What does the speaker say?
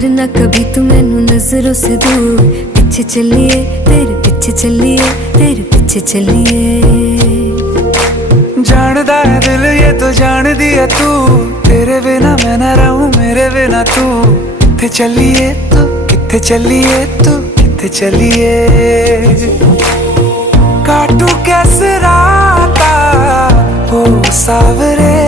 करना कभी तू मैनू नजरों से दूर। पीछे चलिए तेरे पीछे चलिए तेरे पीछे चलिए। जानदा है दिल ये तो जान दिया तू, तेरे बिना मैं ना रहूं मेरे बिना तू। किथे चलिए तू किथे चलिए तू किथे चलिए। काटू कैसे राता ओ सावरे